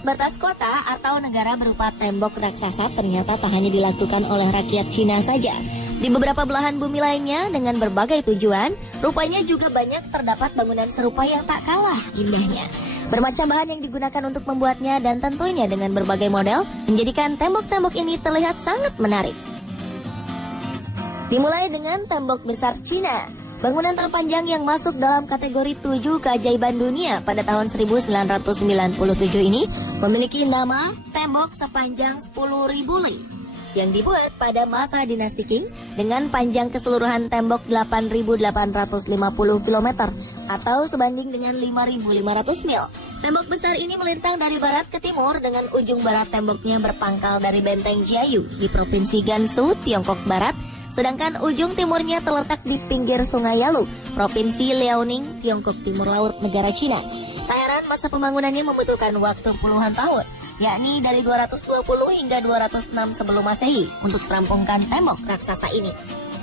Membuat batas kota atau negara berupa tembok raksasa ternyata tak hanya dilakukan oleh rakyat Cina saja. Di beberapa belahan bumi lainnya dengan berbagai tujuan, rupanya juga banyak terdapat bangunan serupa yang tak kalah indahnya. Bermacam bahan yang digunakan untuk membuatnya dan tentunya dengan berbagai model, menjadikan tembok-tembok ini terlihat sangat menarik. Dimulai dengan tembok besar Cina. Bangunan terpanjang yang masuk dalam kategori 7 keajaiban dunia pada tahun 1997 ini memiliki nama tembok sepanjang 10.000 li yang dibuat pada masa dinasti Qing dengan panjang keseluruhan tembok 8.850 km atau sebanding dengan 5.500 mil. Tembok besar ini melintang dari barat ke timur dengan ujung barat temboknya berpangkal dari benteng Jiayu di Provinsi Gansu, Tiongkok Barat. Sedangkan ujung timurnya terletak di pinggir Sungai Yalu, Provinsi Liaoning, Tiongkok Timur Laut, negara Cina. Tak heran masa pembangunannya membutuhkan waktu puluhan tahun, yakni dari 220 hingga 206 sebelum Masehi untuk merampungkan tembok raksasa ini.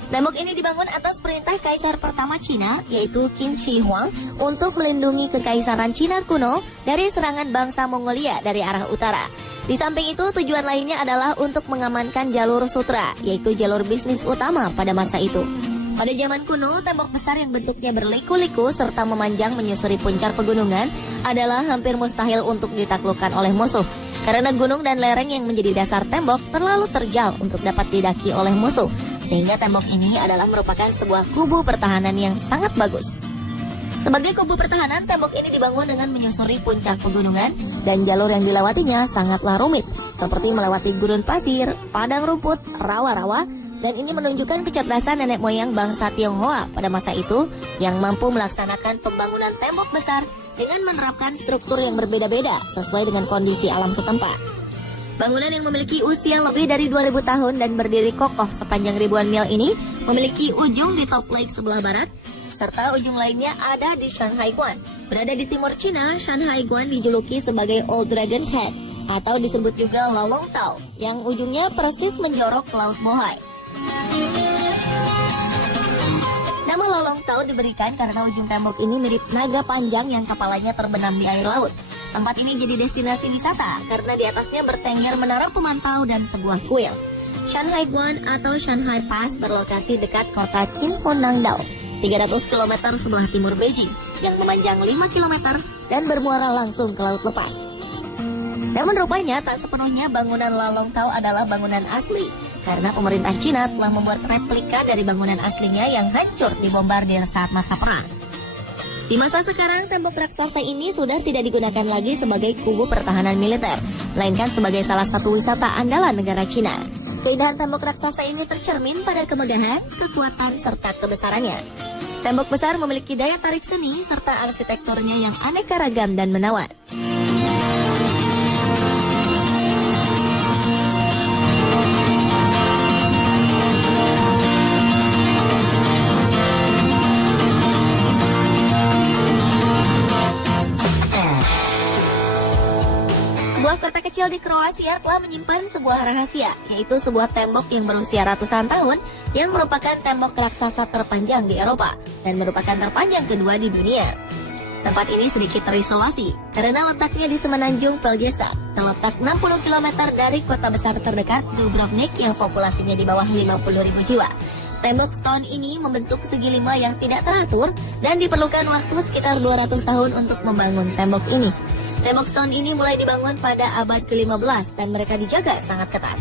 Tembok ini dibangun atas perintah Kaisar pertama Cina, yaitu Qin Shi Huang, untuk melindungi kekaisaran Cina kuno dari serangan bangsa Mongolia dari arah utara. Di samping itu, tujuan lainnya adalah untuk mengamankan jalur sutra, yaitu jalur bisnis utama pada masa itu. Pada zaman kuno, tembok besar yang bentuknya berliku-liku serta memanjang menyusuri puncak pegunungan adalah hampir mustahil untuk ditaklukkan oleh musuh. Karena gunung dan lereng yang menjadi dasar tembok terlalu terjal untuk dapat didaki oleh musuh. Sehingga tembok ini adalah merupakan sebuah kubu pertahanan yang sangat bagus. Sebagai kubu pertahanan, tembok ini dibangun dengan menyusuri puncak pegunungan dan jalur yang dilewatinya sangatlah rumit, seperti melewati gurun pasir, padang rumput, rawa-rawa, dan ini menunjukkan kecerdasan nenek moyang bangsa Tionghoa pada masa itu yang mampu melaksanakan pembangunan tembok besar dengan menerapkan struktur yang berbeda-beda sesuai dengan kondisi alam setempat. Bangunan yang memiliki usia lebih dari 2000 tahun dan berdiri kokoh sepanjang ribuan mil ini memiliki ujung di Top Lake sebelah barat, serta ujung lainnya ada di Shanhai Guan. Berada di timur Cina, Shanhai Guan dijuluki sebagai Old Dragon's Head atau disebut juga Lolong Tau yang ujungnya persis menjorok ke Laut Bohai. Nama Lolong Tau diberikan karena ujung tembok ini mirip naga panjang yang kepalanya terbenam di air laut. Tempat ini jadi destinasi wisata karena di atasnya bertengger menara pemantau dan sebuah kuil. Shanhai Guan atau Shanhai Pass berlokasi dekat kota Qinhuangdao, 300 km sebelah timur Beijing, yang memanjang 5 km dan bermuara langsung ke Laut Lepas. Namun rupanya tak sepenuhnya bangunan Lolong Tau adalah bangunan asli, karena pemerintah Cina telah membuat replika dari bangunan aslinya yang hancur dibombardir saat masa perang. Di masa sekarang, tembok raksasa ini sudah tidak digunakan lagi sebagai kubu pertahanan militer, melainkan sebagai salah satu wisata andalan negara Cina. Keindahan tembok raksasa ini tercermin pada kemegahan, kekuatan, serta kebesarannya. Tembok besar memiliki daya tarik seni serta arsitekturnya yang aneka ragam dan menawan. Sebuah kota kecil di Kroasia telah menyimpan sebuah rahasia, yaitu sebuah tembok yang berusia ratusan tahun yang merupakan tembok raksasa terpanjang di Eropa dan merupakan terpanjang kedua di dunia. Tempat ini sedikit terisolasi karena letaknya di semenanjung Pelješac, terletak 60 km dari kota besar terdekat Dubrovnik yang populasinya di bawah 50.000 jiwa. Tembok stone ini membentuk segi lima yang tidak teratur dan diperlukan waktu sekitar 200 tahun untuk membangun tembok ini. Tembok stone ini mulai dibangun pada abad ke-15 dan mereka dijaga sangat ketat.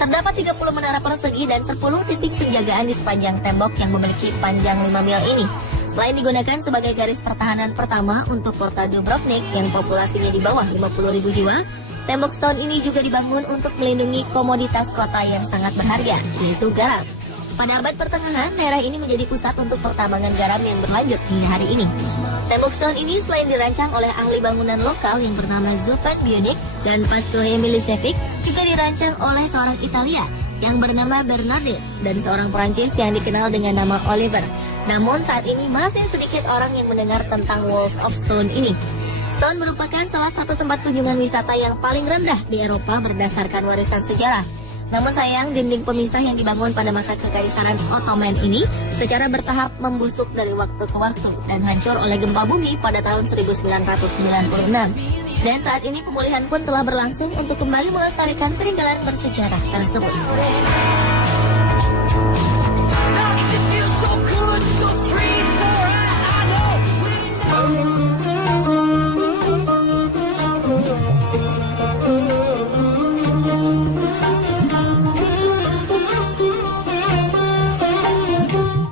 Terdapat 30 menara persegi dan 10 titik penjagaan di sepanjang tembok yang memiliki panjang 5 mil ini. Selain digunakan sebagai garis pertahanan pertama untuk kota Dubrovnik yang populasinya di bawah 50.000 jiwa, tembok stone ini juga dibangun untuk melindungi komoditas kota yang sangat berharga, yaitu garam. Pada abad pertengahan, daerah ini menjadi pusat untuk pertambangan garam yang berlanjut hingga hari ini. Tembok stone ini selain dirancang oleh ahli bangunan lokal yang bernama Zupan Bionik dan Pascoe Milicevic, juga dirancang oleh seorang Italia yang bernama Bernardin dan seorang Perancis yang dikenal dengan nama Oliver. Namun saat ini masih sedikit orang yang mendengar tentang Walls of Stone ini. Stone merupakan salah satu tempat kunjungan wisata yang paling rendah di Eropa berdasarkan warisan sejarah. Namun sayang, dinding pemisah yang dibangun pada masa kekaisaran Ottoman ini secara bertahap membusuk dari waktu ke waktu dan hancur oleh gempa bumi pada tahun 1996. Dan saat ini pemulihan pun telah berlangsung untuk kembali melestarikan peninggalan bersejarah tersebut.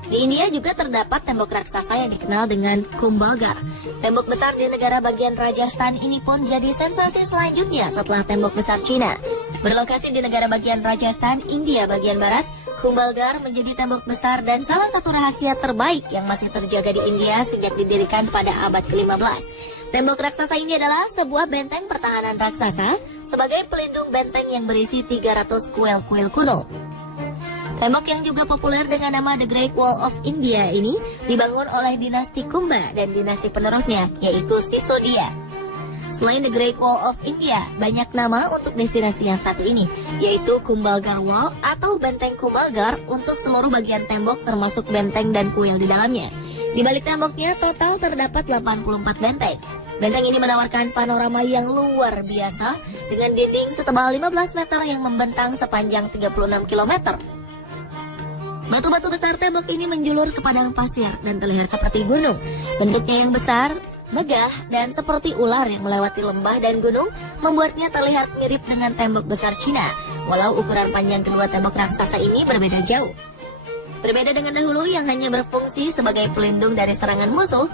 Di India juga terdapat tembok raksasa yang dikenal dengan Kumbhalgarh. Tembok besar di negara bagian Rajasthan ini pun jadi sensasi selanjutnya setelah tembok besar Cina. Berlokasi di negara bagian Rajasthan, India bagian barat, Kumbhalgarh menjadi tembok besar dan salah satu rahasia terbaik yang masih terjaga di India sejak didirikan pada abad ke-15. Tembok raksasa ini adalah sebuah benteng pertahanan raksasa sebagai pelindung benteng yang berisi 300 kuil-kuil kuno. Tembok yang juga populer dengan nama The Great Wall of India ini dibangun oleh dinasti Kumbha dan dinasti penerusnya, yaitu Sisodia. Selain The Great Wall of India, banyak nama untuk destinasi yang satu ini, yaitu Kumbhalgarh Wall atau Benteng Kumbhalgarh untuk seluruh bagian tembok termasuk benteng dan kuil di dalamnya. Di balik temboknya total terdapat 84 benteng. Benteng ini menawarkan panorama yang luar biasa dengan dinding setebal 15 meter yang membentang sepanjang 36 km. Batu-batu besar tembok ini menjulur ke padang pasir dan terlihat seperti gunung. Bentuknya yang besar, megah, dan seperti ular yang melewati lembah dan gunung membuatnya terlihat mirip dengan tembok besar Cina, walau ukuran panjang kedua tembok raksasa ini berbeda jauh. Berbeda dengan dahulu yang hanya berfungsi sebagai pelindung dari serangan musuh,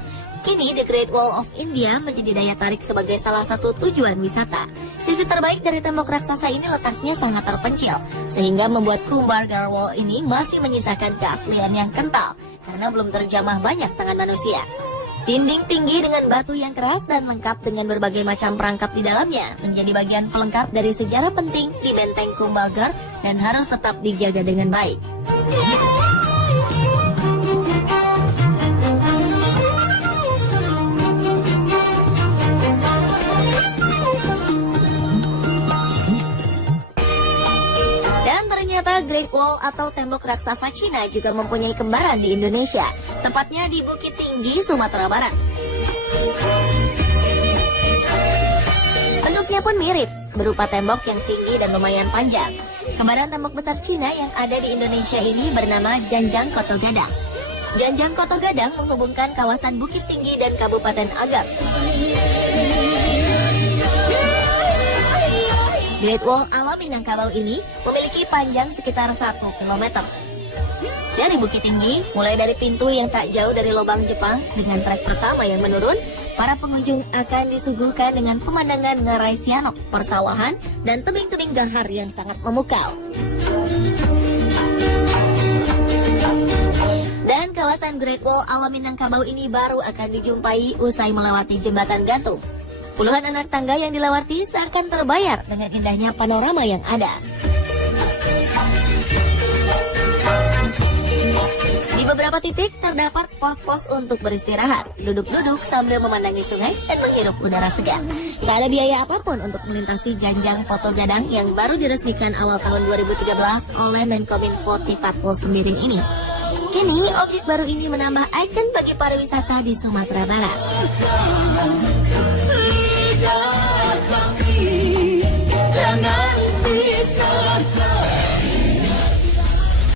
kini The Great Wall of India menjadi daya tarik sebagai salah satu tujuan wisata. Sisi terbaik dari tembok raksasa ini letaknya sangat terpencil, sehingga membuat Kumbhalgarh Wall ini masih menyisakan keaslian yang kental, karena belum terjamah banyak tangan manusia. Dinding tinggi dengan batu yang keras dan lengkap dengan berbagai macam perangkap di dalamnya menjadi bagian pelengkap dari sejarah penting di benteng Kumbhalgarh dan harus tetap dijaga dengan baik. Ternyata Great Wall atau tembok raksasa Cina juga mempunyai kembaran di Indonesia, tepatnya di Bukit Tinggi, Sumatera Barat. Bentuknya pun mirip, berupa tembok yang tinggi dan lumayan panjang. Kembaran tembok besar Cina yang ada di Indonesia ini bernama Janjang Koto Gadang. Janjang Koto Gadang menghubungkan kawasan Bukit Tinggi dan Kabupaten Agam. Great Wall alam Minangkabau ini memiliki panjang sekitar 1 km. Dari Bukit Tinggi, mulai dari pintu yang tak jauh dari lubang Jepang dengan trek pertama yang menurun, para pengunjung akan disuguhkan dengan pemandangan Ngarai Sianok, persawahan, dan tebing-tebing gahar yang sangat memukau. Dan kawasan Great Wall alam Minangkabau ini baru akan dijumpai usai melewati jembatan gantung. Puluhan anak tangga yang dilewati seakan terbayar dengan indahnya panorama yang ada. Di beberapa titik terdapat pos-pos untuk beristirahat, duduk-duduk sambil memandangi sungai dan menghirup udara segar. Tak ada biaya apapun untuk melintasi Janjang Koto Gadang yang baru diresmikan awal tahun 2013 oleh Menkominfo Tifatul Sembiring ini. Kini, objek baru ini menambah ikon bagi pariwisata di Sumatera Barat. Jangan bisa